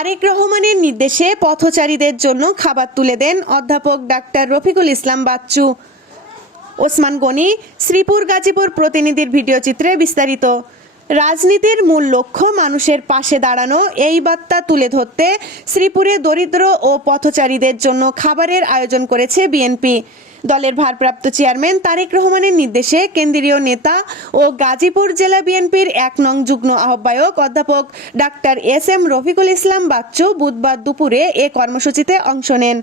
তারেক রহমানের নির্দেশে পথচারীদের জন্য খাবার তুলে দেন অধ্যাপক ডাক্তার রফিকুল ইসলাম বাচ্চু। ওসমান গনি, শ্রীপুর গাজীপুর প্রতিনিধির ভিডিও চিত্রে বিস্তারিত। রাজনীতির মূল লক্ষ্য মানুষের পাশে দাঁড়ানো, এই বার্তা তুলে ধরতে শ্রীপুরে দরিদ্র ও পথচারীদের জন্য খাবারের আয়োজন করেছে বিএনপি। দলের ভারপ্রাপ্ত চেয়ারম্যান তারেক রহমানের নির্দেশে কেন্দ্রীয় নেতা ও গাজীপুর জেলা বিএনপির ১ নং যুগ্ম আহ্বায়ক অধ্যাপক ডাক্তার এস.এম. রফিকুল ইসলাম বাচ্চু বুধবার দুপুরে এ কর্মসূচিতে অংশ নেন।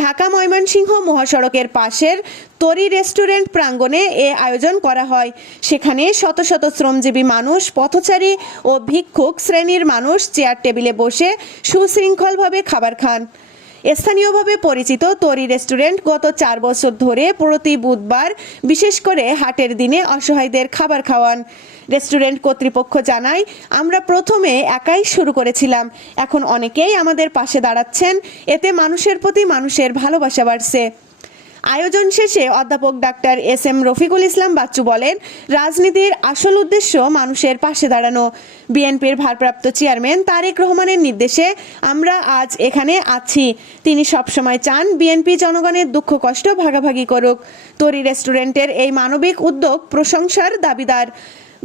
ঢাকা ময়মনসিংহ মহাসড়কের পাশের তরি রেস্টুরেন্ট প্রাঙ্গণে এ আয়োজন করা হয়। সেখানে শত শত শ্রমজীবী মানুষ, পথচারী ও ভিক্ষুক শ্রেণীর মানুষ চেয়ার টেবিলে বসে সুশৃঙ্খলভাবে খাবার খান। স্থানীয়ভাবে পরিচিত তরি রেস্টুরেন্ট গত 4 বছর ধরে প্রতি বুধবার বিশেষ করে হাটের দিনে অসহায়দের খাবার খাওয়ান। রেস্টুরেন্ট কর্তৃপক্ষ জানায়, আমরা প্রথমে একাই শুরু করেছিলাম, এখন অনেকেই আমাদের পাশে দাঁড়াচ্ছেন, এতে মানুষের প্রতি মানুষের ভালোবাসা বাড়ছে। আয়োজন শেষে অধ্যাপক ডাক্তার এস.এম. রফিকুল ইসলাম বাচ্চু বলেন, রাজনীতির আসল উদ্দেশ্য মানুষের পাশে দাঁড়ানো। বিএনপির ভারপ্রাপ্ত চেয়ারম্যান তারেক রহমানের নির্দেশে আমরা আজ এখানে আছি। তিনি সবসময় চান বিএনপি জনগণের দুঃখ কষ্ট ভাগাভাগি করুক। তরি রেস্টুরেন্টের এই মানবিক উদ্যোগ প্রশংসার দাবিদার।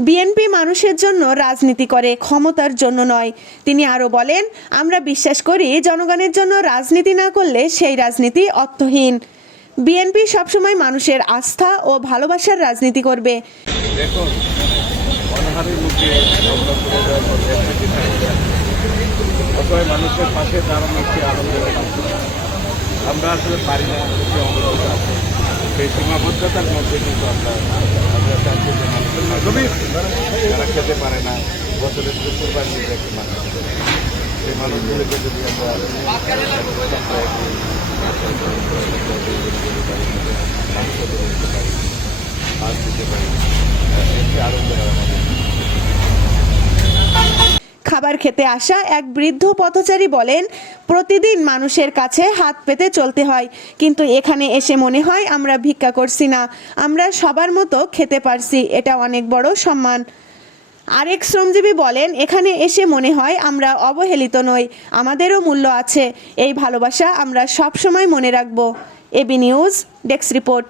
বিএনপি মানুষের জন্য রাজনীতি করে, ক্ষমতার জন্য নয়। তিনি আরও বলেন, আমরা বিশ্বাস করি জনগণের জন্য রাজনীতি না করলে সেই রাজনীতি অর্থহীন। বিএনপি সবসময় মানুষের আস্থা ও ভালোবাসার রাজনীতি করবে। মানুষের পাশে দাঁড়ানো একটি আনন্দের, আমরা আসলে পারি না, সেই সীমাবদ্ধতার মধ্যে কিন্তু আমরা চাচ্ছি যে মানুষের মাধ্যমে যারা খেতে পারে না, বছরের শুক্রবার নিয়ে একটি মানুষ, সেই মানুষগুলোকে যদি আমরা খাবার খেতে আসা এক বৃদ্ধ পথচারী বলেন, প্রতিদিন মানুষের কাছে হাত পেতে চলতে হয়, কিন্তু এখানে এসে মনে হয় আমরা ভিক্ষা করছি না, আমরা সবার মতো খেতে পারছি, এটা অনেক বড় সম্মান। আরেক শ্রমজীবী বলেন, এখানে এসে মনে হয় আমরা অবহেলিত নই, আমাদেরও মূল্য আছে। এই ভালোবাসা আমরা সব সময় মনে রাখব। AB news desk report.